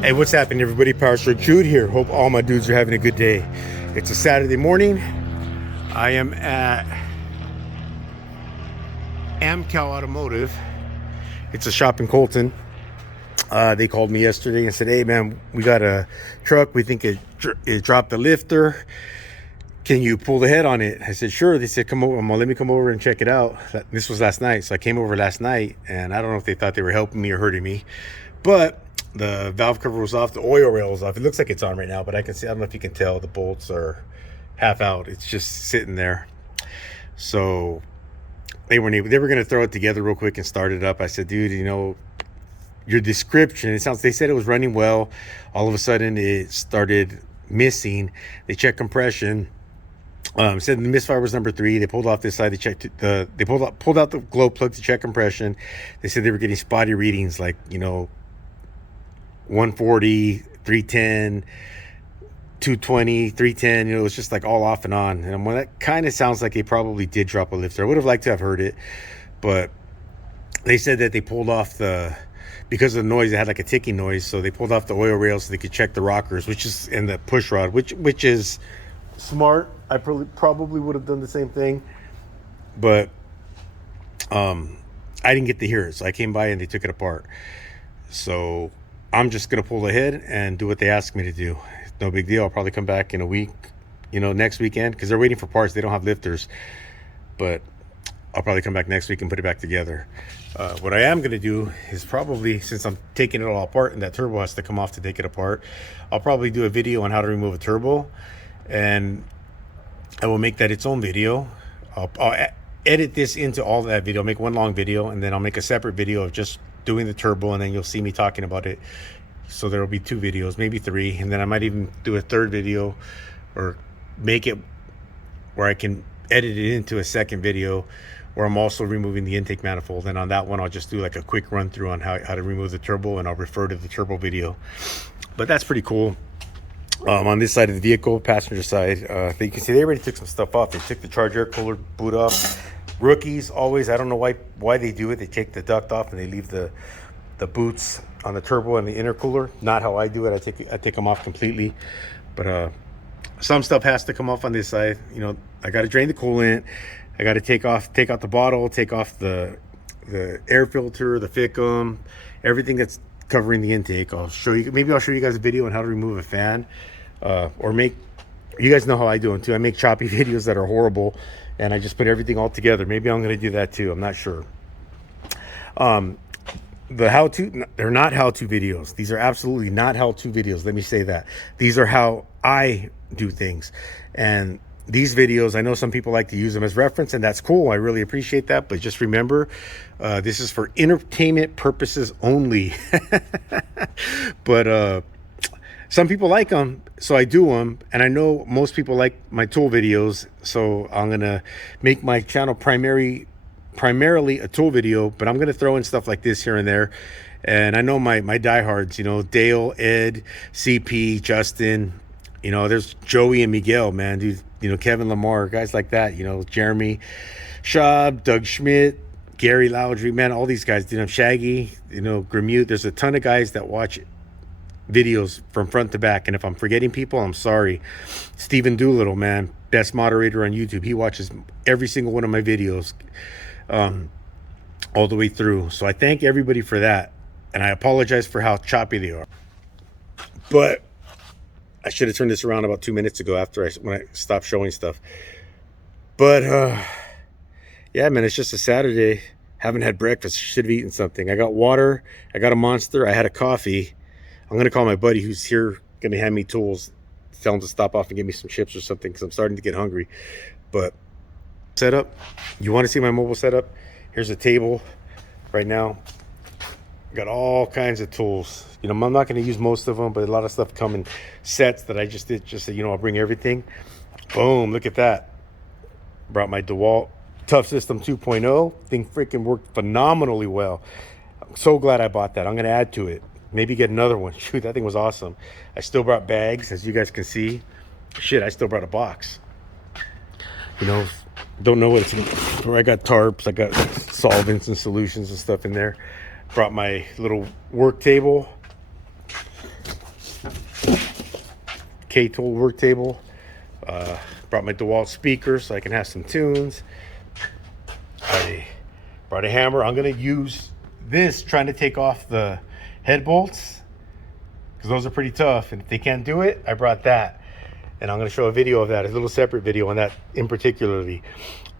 Hey, what's happening, everybody? PowerStroke Jude here. Hope all my dudes are having a good day. It's a Saturday morning. I am at Amcal Automotive. It's a shop in Colton. They called me yesterday and said, "Hey, man, we got a truck. We think it dropped the lifter. Can you pull the head on it?" I said, "Sure." They said, "Come over. Let me come over and check it out." This was last night, so I came over last night, and I don't know if they thought they were helping me or hurting me, but the valve cover was off, the oil rail was off. It looks like it's on right now, but I can see, I don't know if you can tell, the bolts are half out. It's just sitting there. So they were going to throw it together real quick and start it up. I said, "Dude, your description, they said it was running well. All of a sudden it started missing. They checked compression. Said the misfire was number 3. They pulled off this side. They checked they pulled out the glow plug to check compression. They said they were getting spotty readings, like 140, 310, 220, 310. It was just like all off and on. And that kind of sounds like they probably did drop a lifter. I would have liked to have heard it, but they said that they pulled off because of the noise, it had like a ticking noise. So they pulled off the oil rail so they could check the rockers, and the push rod, which is smart. I probably would have done the same thing, but I didn't get to hear it. So I came by and they took it apart. So I'm just going to pull ahead and do what they asked me to do. No big deal. I'll probably come back in a week, next weekend, because they're waiting for parts. They don't have lifters, but I'll probably come back next week and put it back together. What I am going to do is probably, since I'm taking it all apart and that turbo has to come off to take it apart, I'll probably do a video on how to remove a turbo, and I will make that its own video. I'll edit this into all that video, make one long video, and then I'll make a separate video of just doing the turbo, and then you'll see me talking about it. So there will be 2 videos, maybe 3, and then I might even do a 3rd video, or make it where I can edit it into a 2nd video where I'm also removing the intake manifold. And on that one, I'll just do like a quick run through on how to remove the turbo, and I'll refer to the turbo video. But that's pretty cool. On this side of the vehicle, passenger side, you can see they already took some stuff off. They took the charge air cooler boot off. Rookies always, I don't know why they do it. They take the duct off and they leave the boots on the turbo and the intercooler. Not how I do it. I take them off completely. But some stuff has to come off on this side. I got to drain the coolant. I got to take out the bottle, take off the air filter, the ficum, everything that's covering the intake. I'll show you guys a video on how to remove a fan, you guys know how I do them too. I make choppy videos that are horrible, and I just put everything all together. Maybe I'm going to do that too. I'm not sure. The how-to, they're not how-to videos. These are absolutely not how-to videos. Let me say that. These are how I do things. And these videos, I know some people like to use them as reference, and that's cool. I really appreciate that. But just remember, this is for entertainment purposes only. But some people like them, so I do them. And I know most people like my tool videos, so I'm going to make my channel primarily a tool video, but I'm going to throw in stuff like this here and there. And I know my diehards, Dale, Ed, CP, Justin, there's Joey and Miguel, man, dude, Kevin Lamar, guys like that, Jeremy Schaub, Doug Schmidt, Gary Loudry, man, all these guys, Shaggy, Grimute. There's a ton of guys that watch videos from front to back. And if I'm forgetting people, I'm sorry. Stephen Doolittle, man, best moderator on YouTube. He watches every single one of my videos all the way through. So I thank everybody for that. And I apologize for how choppy they are. But I should have turned this around about 2 minutes ago when I stopped showing stuff. But yeah, man, it's just a Saturday. Haven't had breakfast. Should have eaten something. I got water. I got a Monster. I had a coffee. I'm going to call my buddy who's here, going to hand me tools, tell him to stop off and get me some chips or something, because I'm starting to get hungry. But setup, you want to see my mobile setup? Here's a table right now. Got all kinds of tools. I'm not going to use most of them, but a lot of stuff come in sets that I just did, just so I'll bring everything. Boom, look at that. Brought my DeWalt Tough System 2.0. Thing freaking worked phenomenally well. I'm so glad I bought that. I'm going to add to it. Maybe get another one. Shoot, that thing was awesome. I still brought bags, as you guys can see. Shit, I still brought a box. Don't know what it's in. I got tarps, I got solvents and solutions and stuff in there. Brought my little work table. K-tool work table. Brought my DeWalt speakers so I can have some tunes. I brought a hammer. I'm going to use this trying to take off the head bolts because those are pretty tough, and if they can't do it, I brought that, and I'm going to show a video of that, a little separate video on that in particularly.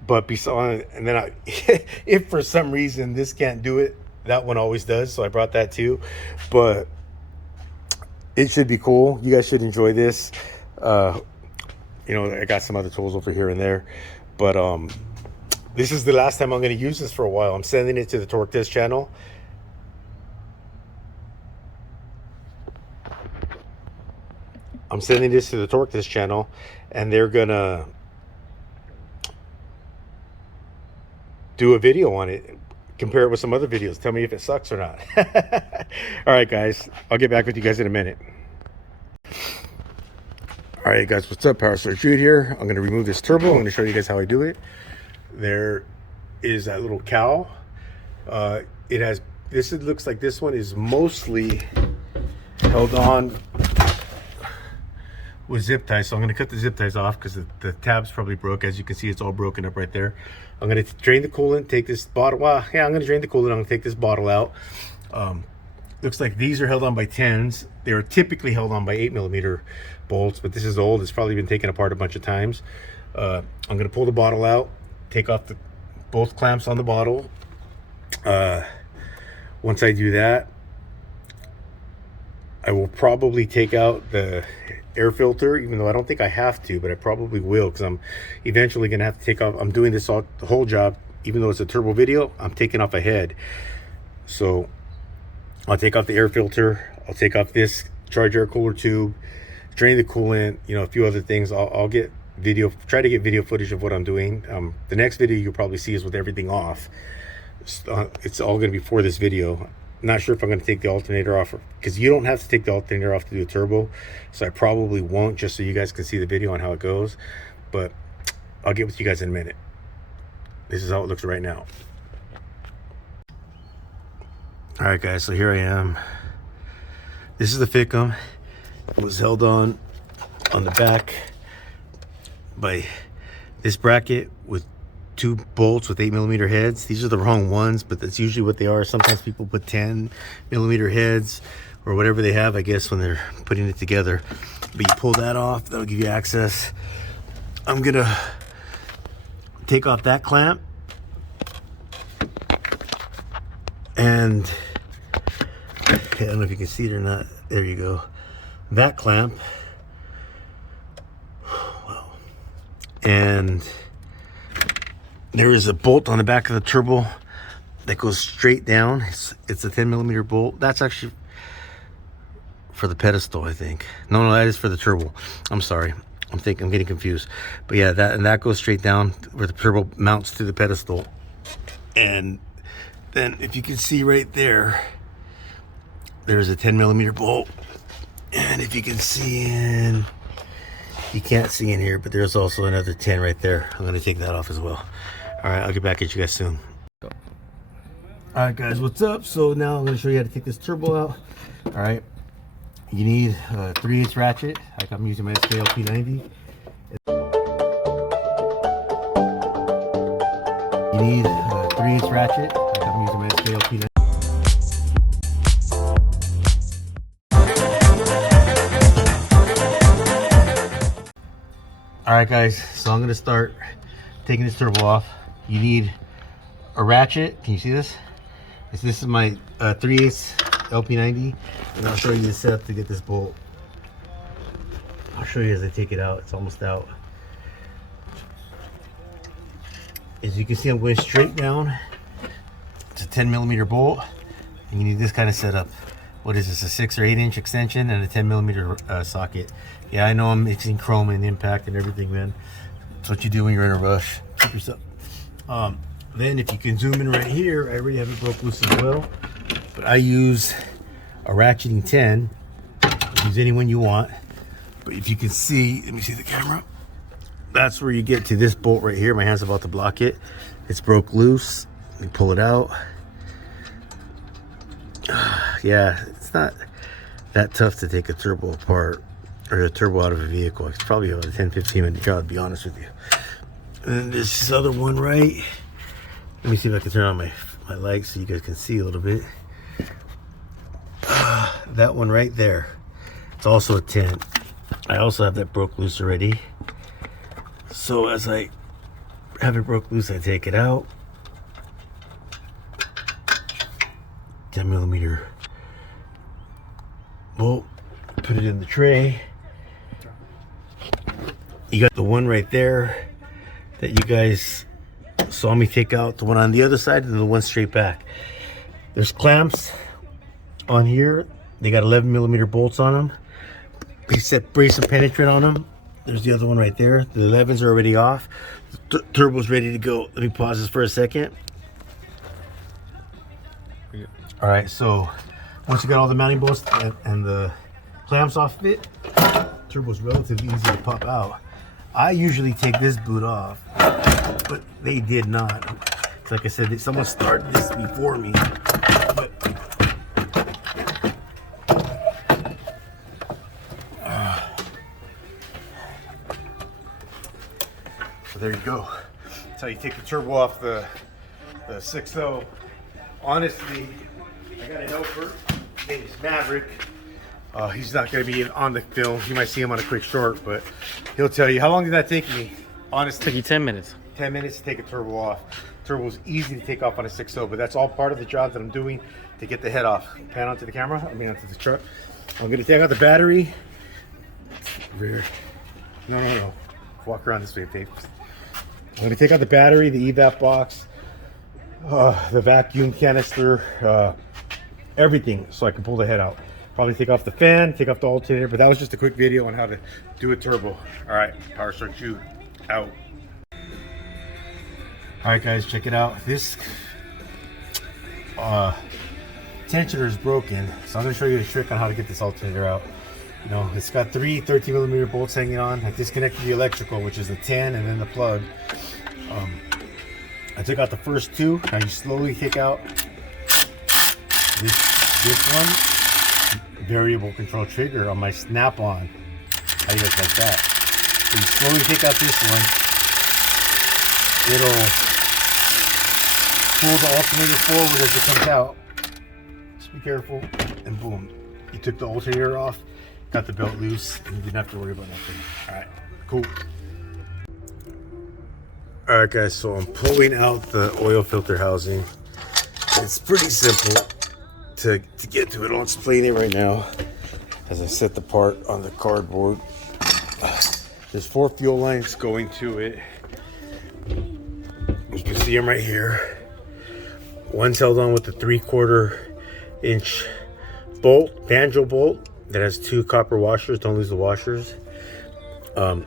But besides, and then if for some reason this can't do it, that one always does, so I brought that too. But it should be cool. You guys should enjoy this. You know, I got some other tools over here and there, but this is the last time I'm going to use this for a while. I'm sending it to the Torque Test channel. I'm sending this to the Torque Test channel, and they're gonna do a video on it, compare it with some other videos, tell me if it sucks or not. All right, guys, I'll get back with you guys in a minute. All right, guys, what's up? PowerStroke Jude here. I'm gonna remove this turbo. I'm gonna show you guys how I do it. There is that little cowl. It has this. It looks like this one is mostly held on with zip ties, so I'm going to cut the zip ties off because the tab's probably broke. As you can see, it's all broken up right there. I'm going to drain the coolant, take this bottle. Well, yeah, I'm going to drain the coolant. I'm going to take this bottle out. Looks like these are held on by 10s. They are typically held on by 8mm bolts, but this is old. It's probably been taken apart a bunch of times. I'm going to pull the bottle out, take off both clamps on the bottle. Once I do that, I will probably take out the air filter, even though I don't think I have to, but I probably will, because I'm eventually going to have to take off. I'm doing this the whole job, even though it's a turbo video, I'm taking off a head. So I'll take off the air filter, I'll take off this charge air cooler tube, drain the coolant, you know, a few other things. I'll get video, try to get video footage of what I'm doing. The next video you'll probably see is with everything off. It's all going to be for this video. Not sure if I'm going to take the alternator off, because you don't have to take the alternator off to do a turbo, so I probably won't, just so you guys can see the video on how it goes. But I'll get with you guys in a minute. This is how it looks right now. All right, guys, so here I am. This is the Ficum. It was held on the back by this bracket with 2 bolts with 8mm heads. These are the wrong ones, but that's usually what they are. Sometimes people put 10mm heads or whatever they have, I guess, when they're putting it together. But you pull that off, that'll give you access. I'm gonna take off that clamp, and okay, I don't know if you can see it or not. There you go. That clamp. Wow. And there is a bolt on the back of the turbo that goes straight down. It's a 10mm bolt. That's actually for the pedestal, I think. No, that is for the turbo. I'm sorry. I'm getting confused. But yeah, that goes straight down where the turbo mounts to the pedestal. And then if you can see right there, there's a 10mm bolt. And if you can see you can't see in here, but there's also another 10 right there. I'm gonna take that off as well. All right, I'll get back at you guys soon. All right, guys, what's up? So now I'm going to show you how to take this turbo out. All right, you need a 3/8 ratchet. Like I'm using my SKLP90. You need a 3/8 ratchet. Like I'm using my SKLP90. All right, guys, so I'm going to start taking this turbo off. You need a ratchet. Can you see this? This is my 3/8 LP90, and I'll show you the setup to get this bolt. I'll show you as I take it out. It's almost out. As you can see, I'm going straight down. It's a 10mm bolt, and you need this kind of setup. What is this, a 6 or 8 inch extension and a 10mm socket? Yeah, I know I'm mixing chrome and impact and everything, man. That's what you do when you're in a rush. Keep yourself. Then if you can zoom in right here, I already have it broke loose as well. But I use a ratcheting 10. Use any one you want. But if you can see, let me see the camera. That's where you get to this bolt right here. My hand's about to block it. It's broke loose. Let me pull it out. Yeah, it's not that tough to take a turbo apart. or a turbo out of a vehicle. It's probably about a 10-15 minute job, to be honest with you. And then there's this other one, right? Let me see if I can turn on my lights so you guys can see a little bit. That one right there, it's also a 10. I also have that broke loose already. So as I have it broke loose, I take it out. 10 millimeter bolt, put it in the tray. You got the one right there that you guys saw me take out, the one on the other side and the one straight back. There's clamps on here. They got 11 millimeter bolts on them. They set brace and penetrant on them. There's the other one right there. The 11s are already off. The turbo's ready to go. Let me pause this for a second. All right, so once you got all the mounting bolts and the clamps off of it, turbo's relatively easy to pop out. I usually take this boot off, but they did not. Like I said, someone started this before me. But so there you go. That's how you take the turbo off the 6.0. Honestly, I got a helper. His name is Maverick. He's not going to be on the film. You might see him on a quick short, but he'll tell you. How long did that take me? Honestly, took you 10 minutes. 10 minutes to take a turbo off. Turbo's easy to take off on a 6.0, but that's all part of the job that I'm doing to get the head off. Pan onto the camera, onto the truck. I'm going to take out the battery. Rear. No. Walk around this way, Dave. I'm going to take out the battery, the evap box, the vacuum canister, everything, so I can pull the head out. Probably take off the fan, take off the alternator, but that was just a quick video on how to do a turbo. All right, PowerStroke Jude out. All right, guys, check it out. This tensioner is broken, so I'm going to show you a trick on how to get this alternator out. You know, it's got 3 13 millimeter bolts hanging on. I disconnected the electrical, which is the 10, and then the plug. I took out the first 2. Now you slowly take out this one. Variable control trigger on my snap-on. How do you look like that? So you slowly take out this one. It'll pull the alternator forward as it comes out. Just be careful, and boom, you took the alternator off, got the belt loose, and you didn't have to worry about nothing. All right, cool. All right, guys, so I'm pulling out the oil filter housing. It's pretty simple to get to it. I'll explain it right now as I set the part on the cardboard. There's 4 fuel lines going to it. You can see them right here. One's held on with the 3/4 inch bolt, banjo bolt that has 2 copper washers. Don't lose the washers. 2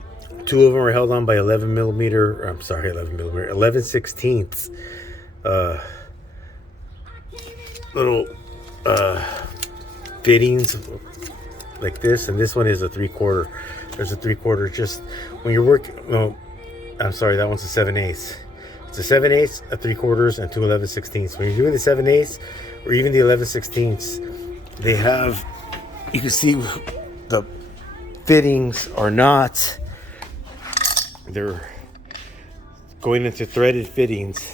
of them are held on by 11 16ths little fittings like this, and this one is a 3/4. There's a 3/4 just when you're working. No, I'm sorry, that one's a 7/8. It's a 7/8, a 3/4, and 2 11/16. When you're doing the 7/8 or even the 11/16, they have, you can see the fittings are not, they're going into threaded fittings.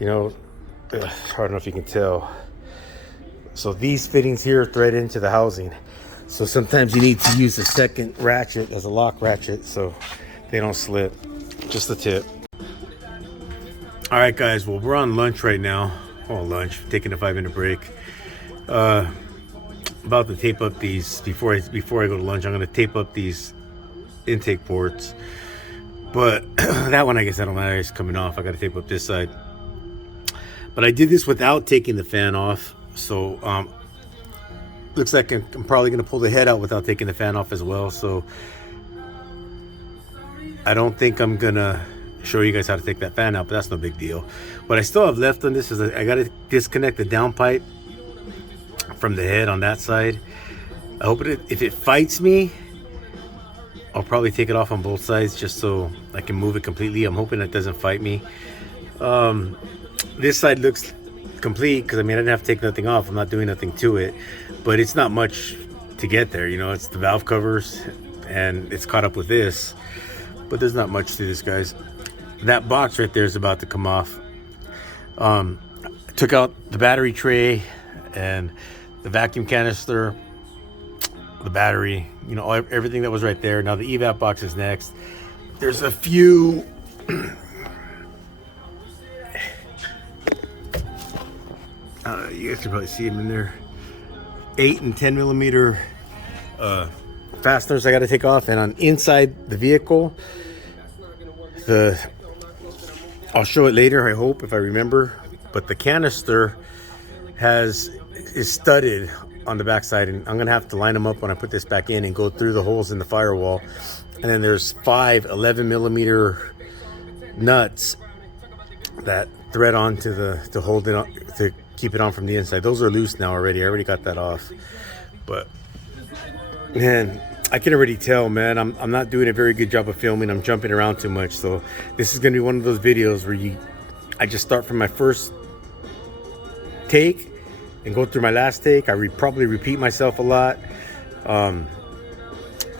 You know, I don't know if you can tell. So these fittings here thread into the housing. So sometimes you need to use a second ratchet as a lock ratchet so they don't slip. Just a tip. All right, guys. Well, we're on lunch right now. Oh, lunch. Taking a 5-minute break. About to tape up these before I go to lunch. I'm going to tape up these intake ports. But that one, I guess, I don't matter. It's coming off. I got to tape up this side. But I did this without taking the fan off. So looks like I'm probably going to pull the head out without taking the fan off as well. So I don't think I'm going to show you guys how to take that fan out, but that's no big deal. What I still have left on this is I got to disconnect the downpipe from the head on that side. I hope if it fights me, I'll probably take it off on both sides just so I can move it completely. I'm hoping it doesn't fight me. This side looks complete because I didn't have to take nothing off. I'm not doing nothing to it, but it's not much to get there. You know, it's the valve covers, and it's caught up with this. But there's not much to this, guys. That box right there is about to come off. Took out the battery tray and the vacuum canister, the battery, you know, everything that was right there. Now the evap box is next. There's a few you guys can probably see them in there. 8 and 10 millimeter fasteners I got to take off, and on inside the vehicle, I'll show it later, I hope, if I remember, but the canister is studded on the backside, and I'm gonna have to line them up when I put this back in and go through the holes in the firewall. And then there's 5 11 millimeter nuts that thread on to hold it on, to keep it on from the inside. Those are loose now already. I already got that off. But man, I can already tell, man, I'm not doing a very good job of filming. I'm jumping around too much. So this is gonna be one of those videos where I just start from my first take and go through my last take. I probably repeat myself a lot.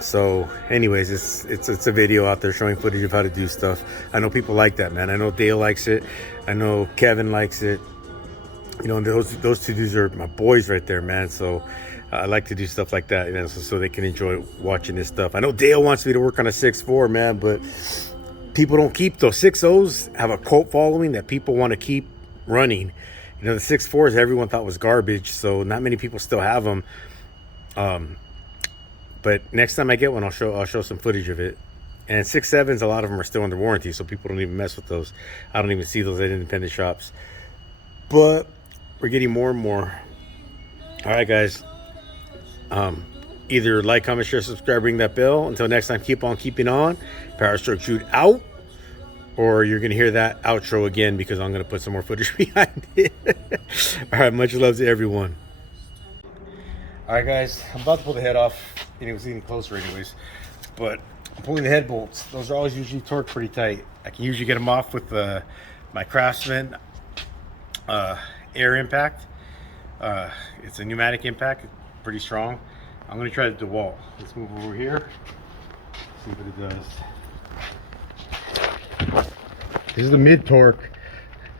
So anyways, it's a video out there showing footage of how to do stuff. I know people like that, man. I know Dale likes it. I know Kevin likes it. You know, and those two dudes are my boys right there, man. So I like to do stuff like that, you know, so they can enjoy watching this stuff. I know Dale wants me to work on a 6.4, man, but people don't keep those 6.0s. Have a cult following that people want to keep running. You know, the 6.4s everyone thought was garbage, so not many people still have them. But next time I get one, I'll show some footage of it. And 6.7s, a lot of them are still under warranty, so people don't even mess with those. I don't even see those at independent shops. But we're getting more and more. All right, guys. Either like, comment, share, subscribe, ring that bell. Until next time, keep on keeping on. PowerStroke Jude out. Or you're going to hear that outro again because I'm going to put some more footage behind it. All right, much love to everyone. All right, guys, I'm about to pull the head off. And it was even closer anyways. But I'm pulling the head bolts. Those are always usually torqued pretty tight. I can usually get them off with my Craftsman air impact. It's a pneumatic impact, pretty strong. I'm going to try the DeWalt. Let's move over here, see what it does. This is the mid torque.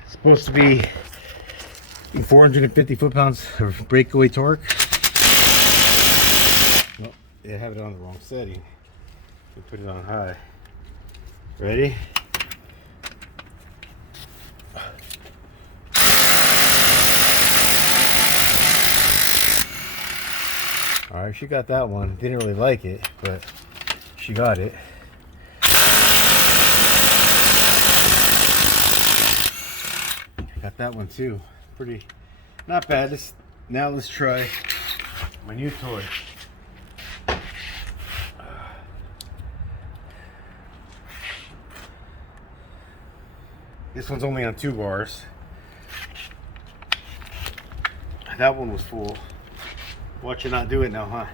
It's supposed to be 450 foot-pounds of breakaway torque. Well, I have it on the wrong setting. Put it on high. Ready? All right, she got that one. Didn't really like it, but she got it. Got that one too. Pretty, not bad. Now let's try my new toy. This one's only on 2 bars. That one was full. Watch you not do it now, huh?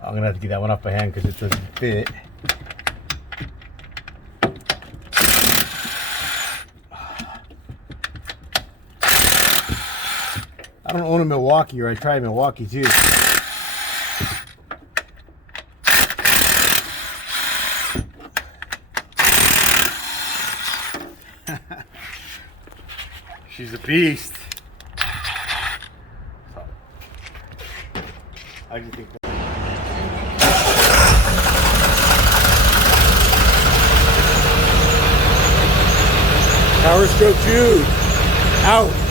I'm gonna have to get that one off by hand because it doesn't fit. I don't own a Milwaukee, or I tried Milwaukee too. She's a beast. I just think PowerStroke Jude out.